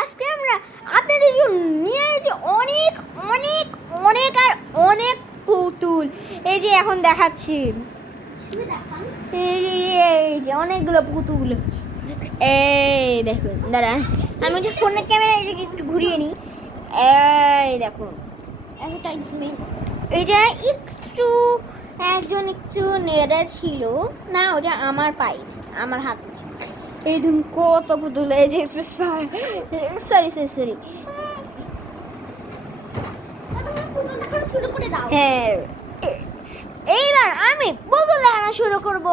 আজকে আমরা আপনাদের জন্য নিয়ে এসেছি অনেক অনেক অনেক আর অনেক পুতুল। এই যে এখন দেখাচ্ছি, এই যে অনেকগুলো পুতুল। এই দেখুন, দাঁড়ান আমি একটু ফোনের ক্যামেরা এটাকে একটু ঘুরিয়ে নিই। এই দেখুন, এটা একটু একজন একটু নেড়ে ছিল না, ওটা আমার পাই, আমার হাতে। এই ধরুন কত পুতুল, এই যে সরি সরি সরি হ্যাঁ, এইবার আমি পুতুল দেখানো শুরু করব।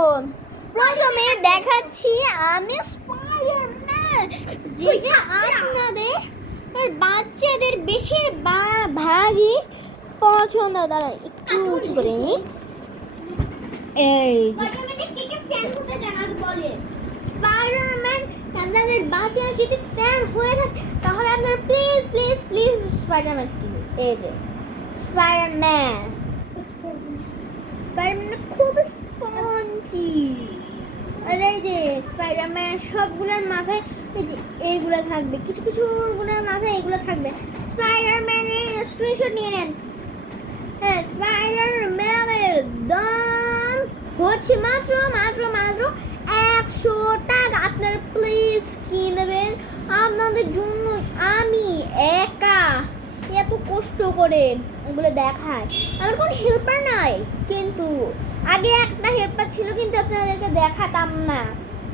প্রথমে দেখাচ্ছি আমি স্পাইডারম্যান, যেটা আপনাদের বাচ্চাদের বেশিরভাগই পছন্দ। দ্বারা একটু উঁচু করে নিই। এই যে স্পাইডারম্যান, আপনাদের বাচ্চারা যদি ফ্যান হয়ে থাকে তাহলে আপনারা প্লিজ প্লিজ প্লিজ স্পাইডারম্যান কিনুন। এই যে স্পাইডারম্যান খুব স্পঞ্জি। আর এই যে স্পাইডারম্যান সবগুলোর মাথায় এই যে এইগুলো থাকবে, কিছু কিছুগুলোর মাথায় এগুলো থাকবে। স্পাইডারম্যানের স্ক্রিনশট নিয়ে নেন। হ্যাঁ, স্পাইডারম্যানের দাম হচ্ছে মাত্র মাত্র মাত্র 100 টাকা। আপনারা প্লিজ কিনবেন। আপনাদের জন্য আমি একা এত কষ্ট করে ওগুলো দেখায়, আমার কোনো হেল্পার নাই। কিন্তু আগে একটা হেল্পার ছিল, কিন্তু আপনাদেরকে দেখাতাম না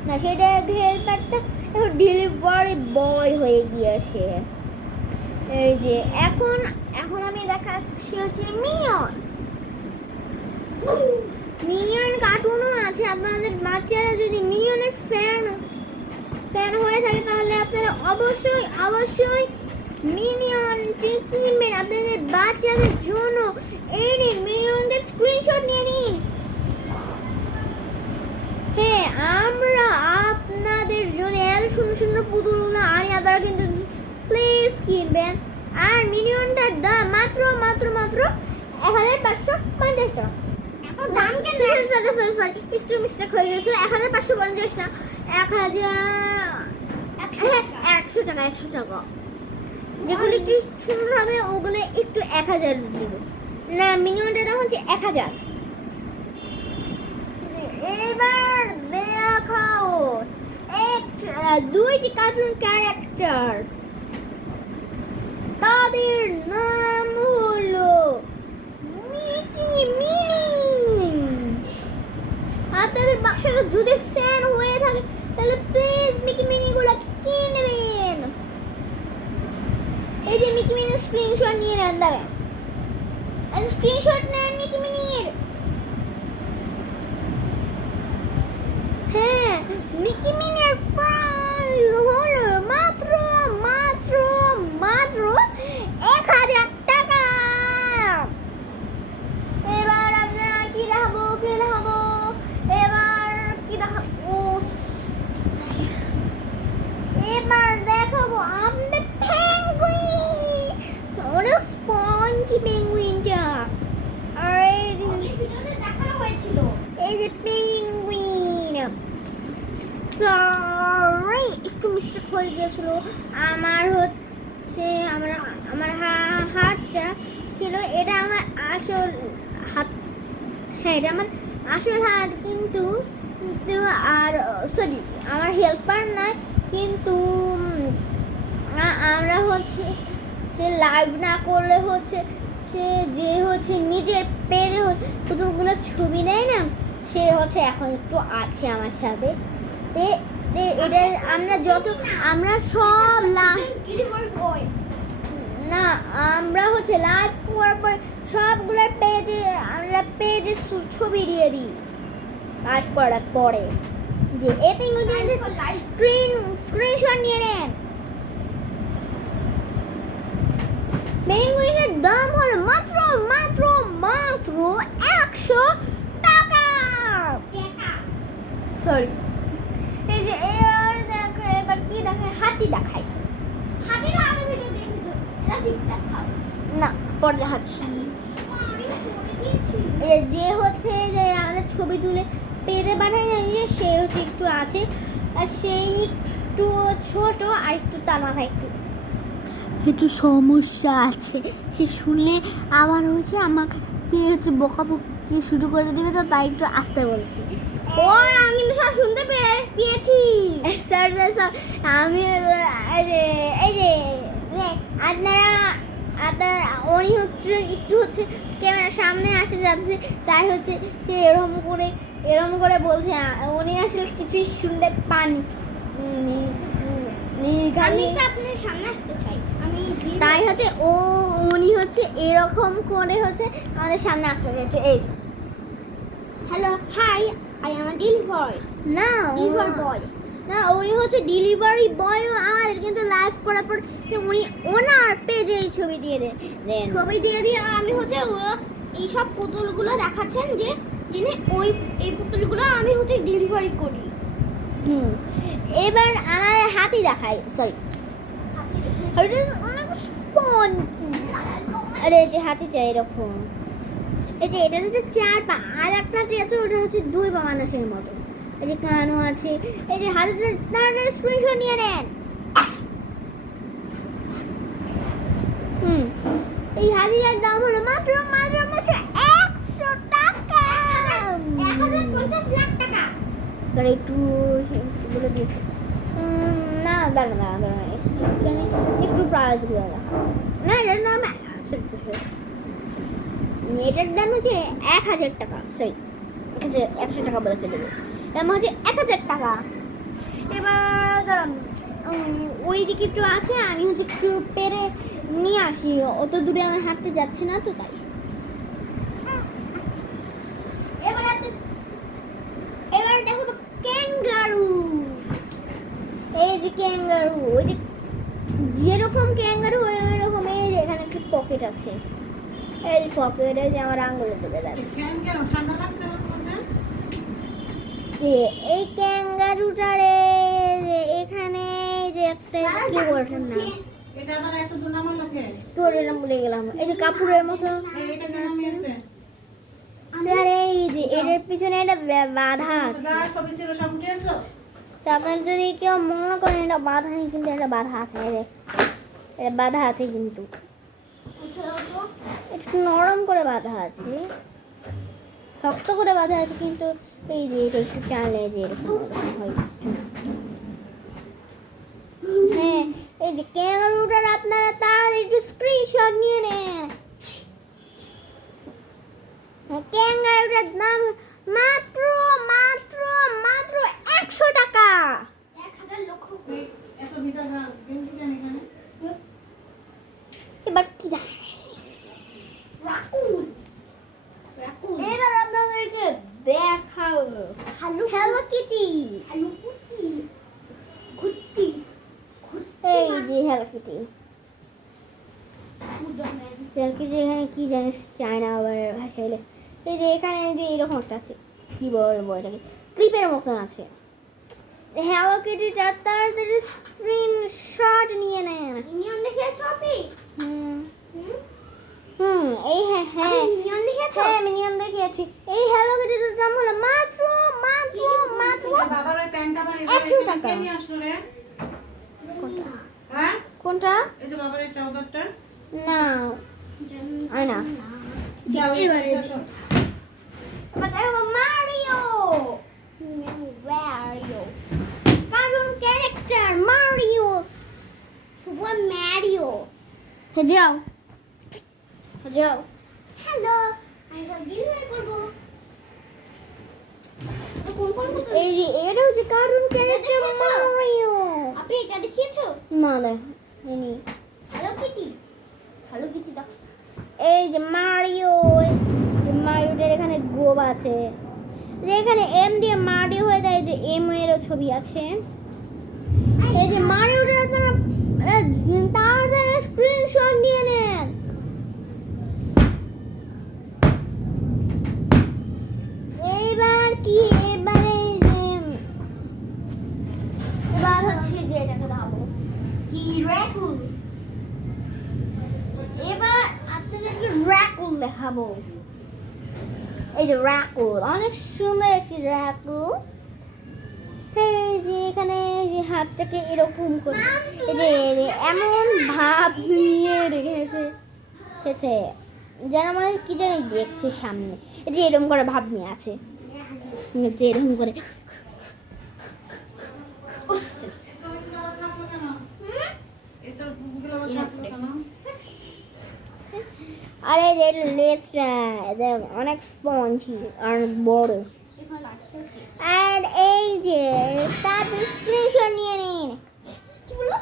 না সেটা হেল্পারটা এখন ডেলিভারি বয় হয়ে গিয়েছে। এই যে এখন এখন আমি দেখাচ্ছি হচ্ছে মিনিয়ন কার্টুনও আছে। আপনাদের বাচ্চারা যদি মিনিয়নের ফ্যান হয়ে থাকে তাহলে আপনারা অবশ্যই অবশ্যই মিনিয়নটি কিনবেন আপনাদের বাচ্চাদের জন্য। এই নিন, মিনিয়নদের স্ক্রিনশট নিয়ে নিন। হ্যাঁ, আমরা আপনাদের জন্য এত সুন্দর সুন্দর পুতুলগুলো আনি, আপনারা কিন্তু প্লিজ কিনবেন। আর মিনিয়নটার দাম মাত্র মাত্র মাত্র 1550 টাকা। দাম কেন? সরি একটু মিস্টেক হয়ে গেছিল। 1550 না, 100 টাকা। 100 টাকা যেগুলো একটু সুন্দর হবে ওগুলো একটু 1000 দিব না। মিনিমামটার দাম হচ্ছে 1000। এবার দেখাও দুইটি কার্টুন ক্যারেক্টার, তাদের নাম হলো মিকি মিনি। আপনাদের বাসাটা যদি ফ্যান হয়ে থাকে তাহলে প্লিজ মিকি মিনি গুলো কিনবেন। এই যে মিকি মিনির স্ক্রিনশট নিয়ে নেন। দাঁড়া, স্ক্রিনশট নেন মিকি মিনির। হ্যাঁ, মিকি মিনির প্রাইস হলো মাত্র মাত্র মাত্র 1000 টাকা। এবার আমরা কি দেখাবো এবার কি দেখাবো এবার দেখাবো আমাদের পেঙ্গুইন, ওরা স্পঞ্জি পেঙ্গুইনটা। আর এই ভিডিওতে দেখানো হয়েছিল এই যে পেঙ্গুইন। সরি একটু মিস্টেক হয়ে গিয়েছিল। আমার হচ্ছে আমার হাতটা ছিল, এটা আমার আসল হাত। হ্যাঁ, এটা আমার আসল হাত, কিন্তু আর সরি আমার হেল্পার নাই। কিন্তু আমরা হচ্ছে সে লাইভ না করলে হচ্ছে সে যে হচ্ছে নিজের পেজে পুতুলগুলোর ছবি নেয় না, সে হচ্ছে এখন একটু আছে আমার সাথে। এটা আমরা সব না, আমরা হচ্ছে লাইভ করার পর সবগুলোর আমরা পেজে ছবি দিয়ে দিই কাজ করার পরে। যে স্ক্রিনশট নিয়ে নেন। পেঙ্গুইনের দাম হলো মাত্র মাত্র মাত্র 100 টাকা। সরি, এই যে এবার কি দেখায়? হাতি দেখায়। হাতিটা আগে ভিডিও দেখেছো, এটা ঠিক দেখাও না, পরে দেখাচ্ছি। যে হচ্ছে যে আমাদের ছবি তুলে পেজে বানায় না, সে হচ্ছে একটু আছে, আর সেই একটু ছোট আর একটু তার মাথায় একটু একটু সমস্যা আছে, সে শুনলে আবার হচ্ছে আমাকে হচ্ছে বকাবকি শুরু করে দেবে, তো তাই একটু আসতে বলছি। ও আমি কিন্তু সব শুনতে পেয়েছি। স্যার স্যার স্যার আমি এই যে আপনারা উনি হচ্ছে একটু হচ্ছে ক্যামেরার সামনে আসে যাচ্ছে, তাই হচ্ছে সে এরকম করে বলছে। উনি আসলে কিছুই শুনতে পাননি। আপনার সামনে আসতে চাই আমি, তাই হচ্ছে উনি হচ্ছে এরকম করে হচ্ছে আমাদের সামনে আসতে চাইছে। এই hello hi, I am a delivery. না ডেলিভারি বয় না, উনি হচ্ছে ডেলিভারি বয় আমাদের, কিন্তু লাইভ করার পর উনি ওনার পেজে এই ছবি দিয়ে দেন। ছবি দিয়ে আমি হচ্ছে এইসব পুতুলগুলো দেখাচ্ছেন যে যিনি এই পুতুলগুলো আমি হচ্ছে ডেলিভারি করি। এবার আমার হাতি দেখাই, সরি অনেক স্পঞ্জি। আরে যে হাতি চাই এরকম, এই যে এটা হচ্ছে 4 পা, আর একটা আছে ওটা হচ্ছে 2 পা মানুষের মতো। এই যে কানও আছে, এই যে হাতিটা তার স্ক্রিনশট নিয়ে নেন। এই হাতিটার দাম হলো মাত্র 100 টাকা, 1050 লাখ টাকা। তারা একটু বলে দিয়েছে না, দাঁড়া একটু প্রাইসগুলো দেখা না, এটার দাম এটার দাম হচ্ছে 1000 টাকা, সরি 100 টাকা বলে দেবো, দাম হচ্ছে 1000 টাকা। এবার দাঁড়ান ওই দিকে একটু আছে, আমি হচ্ছে একটু পেরে নিয়ে আসি, অত দূরে আমার হাঁটতে যাচ্ছে না তো তাই। এবার দেখো তো ক্যাঙ্গারু, এই যে ক্যাঙ্গারু, ওই যে যেরকম ক্যাঙ্গারু ওই রকম। এই যে এখানে একটা পকেট আছে, এই পকেটে যে আমার আঙ্গুলে ঢুকে যাবে। এই ক্যাঙ্গারুটারে এখানে যে একটা কি বলছেন না, এটা আবার একটা দুনামা লোকে তোর এরকম বলে গেলাম। এই যে কাপড়ের মতো এটা নাম আছে স্যার, এই যে এর পিছনে একটা বাধা আছে, ছবি ছিল সব উঠেছো। তারপর যদি কেউ মনে করেন এটা বাধা নেই, কিন্তু এটা বাধা আছে, এটা বাধা আছে, কিন্তু একটু নরম করে বাধা আছে, শক্ত করে বাধা আছে, কিন্তু এই যে এটা একটু টানলে যে এরকম হয়। হ্যাঁ, এই যে ক্যাঙ্গারুটার আপনারা তার একটু স্ক্রিনশট নিয়ে নেন। ক্যাঙ্গারুটার দাম মাত্র 100 টাকা। 1000 লক্ষ এত ভিতর দাম কিন্তু কেন এখানে? এবার কি রাকুন এবার আপনাদেরকে দেখাবো হ্যালো কিটি। এই যে হ্যালো কিটি, এখানে কি জানিস চায়না আবার ভাষাইলে। এই যে এখানে যে এরকম একটা আছে, কি বলবো এটাকে, ক্লিপের মতন আছে। হ্যালো কিটিটা তাড়াতাড়ি স্ক্রিনশট নিয়ে নেন। মিনিয়ন দেখেছো আপনি? এই হ্যাঁ মিনিয়ন দেখেছো? হ্যাঁ মিনিয়ন দেখেছি। এই হ্যালো কিটিটার দাম হলো মাত্র বাবার ওই প্যান্টটা আবার 100 টাকা। নিয়ে আসলে কোনটা? হ্যাঁ কোনটা? এই যে বাবার এই ট্রাউজারটা না আই না এবারে Mario cartoon character Mario, super Mario. যাও হ্যালো, আমি সব ডিলিভারি করব। এই যে এটা হচ্ছে কার্টুন ক্যারেক্টার মারিও। আপনি এটা দেখিয়েছো? না দেখিনি। হ্যালো কিটি দাও। এই যে মারিও, মারিওটার এখানে গোব আছে, যে এখানে এম দিয়ে মারিও হয়ে যায়, যে এম এরও ছবি আছে। এই যে মারিওটার আপনারা তাড়াতাড়ি স্ক্রিনশট নিয়ে নেন। এবার হচ্ছে যে এটাকে দাও কি র্যাকুল। এবার আপনাদেরকে র্যাকুল দেখাবো। এই যে র্যাকুল, অনেক সুন্দর একটি র্যাকুল। এই যে এখানে যে হাতটাকে এরকম করে এই যে এমন ভাব নিয়ে রেখেছে যেন মানে কি জানি দেখছে সামনে, এই যে এরকম করে ভাব নিয়ে আছে, যে এরকম করে আর এই যে লেজটা অনেক স্পঞ্জি আর বড়। আর এই যে তার স্ক্রিনশট নিয়ে নিন। কি বললো?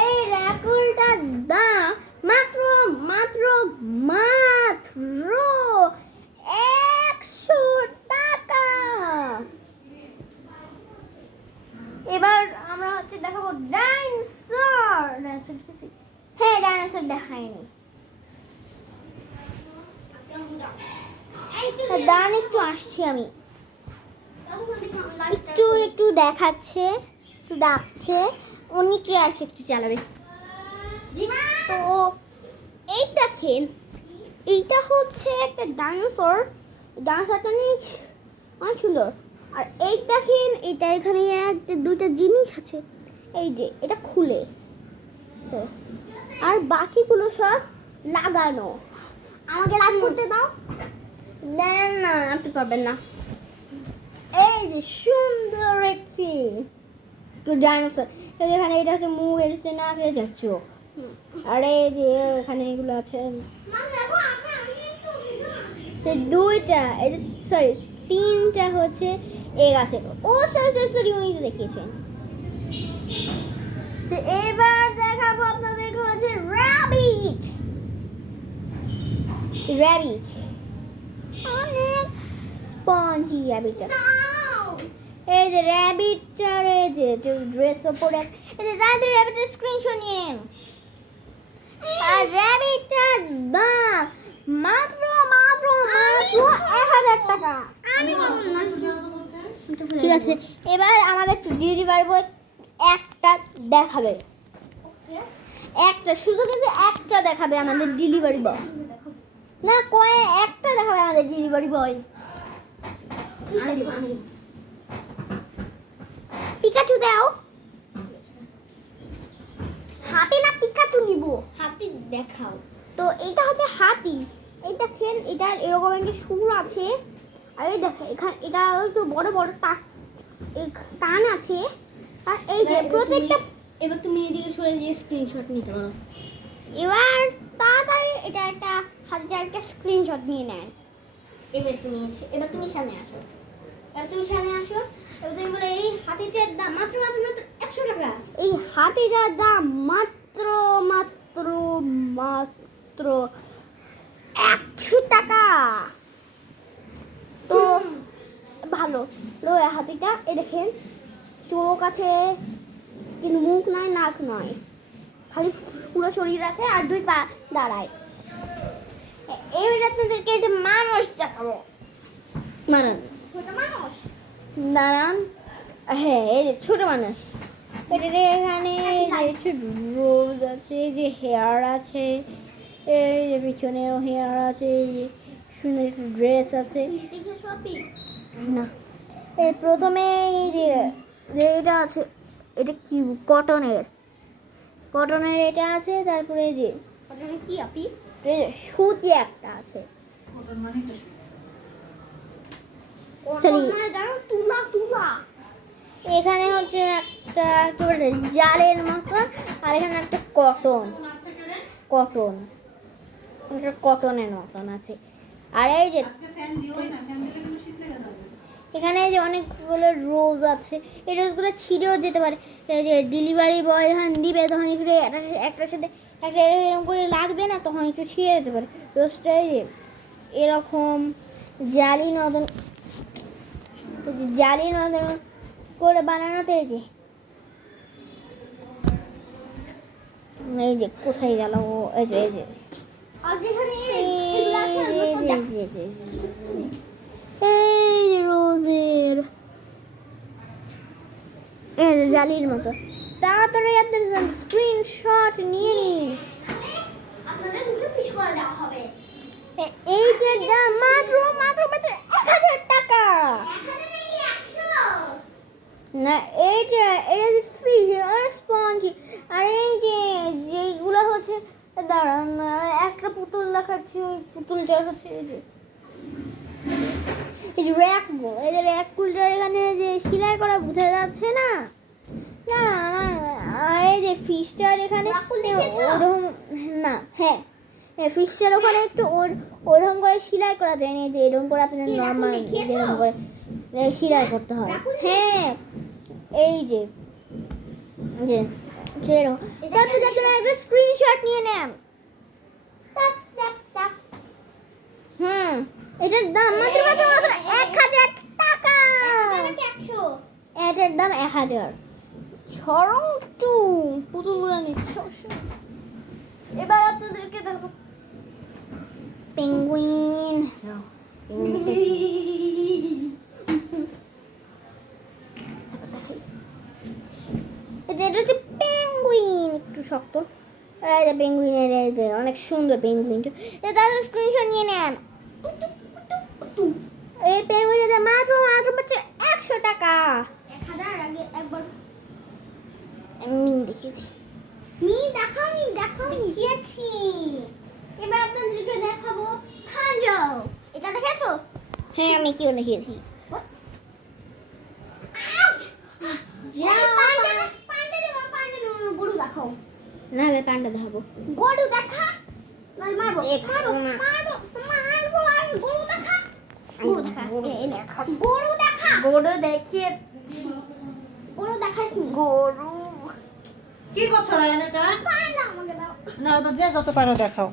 এই রাকুলটার দাম মাত্র মাত্র মাত্র 100 টাকা। এবার আমরা হচ্ছে দেখাবো ডাইনোসর। হ্যাঁ, ডাইনোসর দেখায়নি। দাঁড়ান একটু আসছি আমি, একটু দেখাচ্ছে, একটু ডাকছে, উনি ট্রায়ালস একটু চালাবে। তো এই দেখেন, এইটা হচ্ছে একটা ডাইনোসর। ডাইনোসরটা অনেক সুন্দর। আর এই দেখেন, এটা এখানে একটা দুইটা জিনিস আছে, এই যে এটা খুলে, আর বাকিগুলো সব লাগানো। আমাকে লাভ করতে দাও। দেন না, আপনি পারবেন না। এই যে সুন্দর একটি ডাইনোসর, এখানে এটা হচ্ছে মুখ, এটা হচ্ছে নাক, এটা হচ্ছে চোখ। আর এই যে এখানে এগুলো আছে দুইটা, এই যে সরি 3টা হচ্ছে এগ আছে। ও সরি উনি তো দেখিয়েছেন। এবার দেখাবো আপনাদেরকে হচ্ছে র্যাবিট। অনেক স্পঞ্জি র্যাবিটটা। এই যে র্যাবিটটার এই যে ড্রেস পরে আছে, এই যে তাদের র্যাবিটের স্ক্রিনশট নিয়ে নেন। আর র্যাবিটটার দাম মাত্র মাত্র মাত্র 1000 টাকা। ঠিক আছে, এবার আমাদের ডেলিভারি বয় একটা দেখাবে, একটা শুধু, কিন্তু একটা দেখাবে আমাদের ডেলিভারি বয়। না কয়ে একটা দেখাবে আমাদের ডেলিভারি বয়। পিকাচু দাও। হাতি না পিকাচু নিব? হাতি দেখাও। তো এইটা হচ্ছে হাতি। এই দেখেন, এটা এরকম একটা সুর আছে। আর এই দেখেন এখানে এটা একটু বড় বড় কান আছে। আর এই যে প্রত্যেকটা, এবার তুমি এদিকে সরে দিয়ে স্ক্রিনশট নিতে পারো। এবার তাড়াতাড়ি এটা একটা হাতিটার একটা স্ক্রিনশট নিয়ে নেন। এবার তুমি সামনে আসো। এবার তুমি তুমি বলে এই হাতিটার দাম মাত্র মাত্র মাত্র 100 টাকা। এই হাতিটার দাম মাত্র মাত্র মাত্র 100 টাকা। তো ভালো হাতিটা। এই দেখেন চোখ আছে, কিন্তু মুখ নয়, নাক নয়, খালি পুরো শরীর আছে আর 2 পা দাঁড়ায়। এইবার আপনাদেরকে একটা মানুষ দেখাবো। দাঁড়ান। হ্যাঁ, এই যে ছোট মানুষ। এখানে রোজ আছে, যে হেয়ার আছে, এই যে পিছনেও হেয়ার আছে, এই যে সুন্দর একটা ড্রেস আছে। না, এই প্রথমে এই যে এটা আছে, এটা কি কটনের এটা আছে। তারপরে এই যে কটনের কি আপি সুতি একটা আছে। এখানে হচ্ছে একটা জালের মতো, আর এখানে একটা কটনের মতন আছে। আর এই যে এখানে যে অনেকগুলো রোজ আছে, এই রোজগুলো ছিঁড়েও যেতে পারে। এই যে ডেলিভারি বয় যখন দিবে তখন একটু একটার সাথে একটা এরকম করে লাগবে না, তখন একটু ছিঁড়ে যেতে পারে রোজটা। এই যে এরকম জালির মতন করে বানানোতে, এই যে কোথায় গেল ও, এই যে রোজের জালির মতো। তাড়াতাড়ি আপনাদের স্ক্রিনশট নিয়ে নিন। এইটার দাম মাত্র মাত্র মাত্র 1000 টাকা। না এটা ফিশ অনেক স্পঞ্জি। আর এই যে যেগুলো হচ্ছে, দাঁড়ান একটা পুতুল দেখাচ্ছি, ওই পুতুলটা হচ্ছে এই যে র্যাকগুলো, এই যে র্যাকগুলোর এখানে যে সেলাই করা বোঝা যাচ্ছে না। না না এই যে ফিশটার এখানে ওরকম না, হ্যাঁ ফিশটার ওখানে একটু ওরকম করে সেলাই করা যায় না, যে এরকম করে আপনার নর্মাল যেরকম করে সেলাই করতে হয়। হ্যাঁ এই যে একটা স্ক্রিনশট নিয়ে নেন। এটার দাম মাত্র 1000 টাকা। এটার দাম 1000। সরম একটু পুতুলগুলো নিচ্ছে। এবার আপনাদেরকে দেখো পেঙ্গুইন। এটা হচ্ছে পেঙ্গুইন, একটু শক্ত। পেঙ্গুইনের অনেক সুন্দর পেঙ্গুইনটা। তাদের স্ক্রিনশট নিয়ে নেন। এই পেঙ্গুইনের মাত্র 100 টাকা। 1000 আগে একবার আমি দেখেছি। দেখিয়েছি। এবার আপনাদেরকে দেখাবো খাঞ্জাও। এটা দেখেছো? হ্যাঁ আমি কিও দেখিয়েছি। গরু দেখাও। না আমি পান্ডা দেখাবো। গরু দেখা। মারবো গরু দেখা। গরু দেখিয়ে গরু দেখাসনি। গরু কি করছো রায়ান? এটা পান্ডা আমাকে দাও। না, যে যত পারো দেখাও।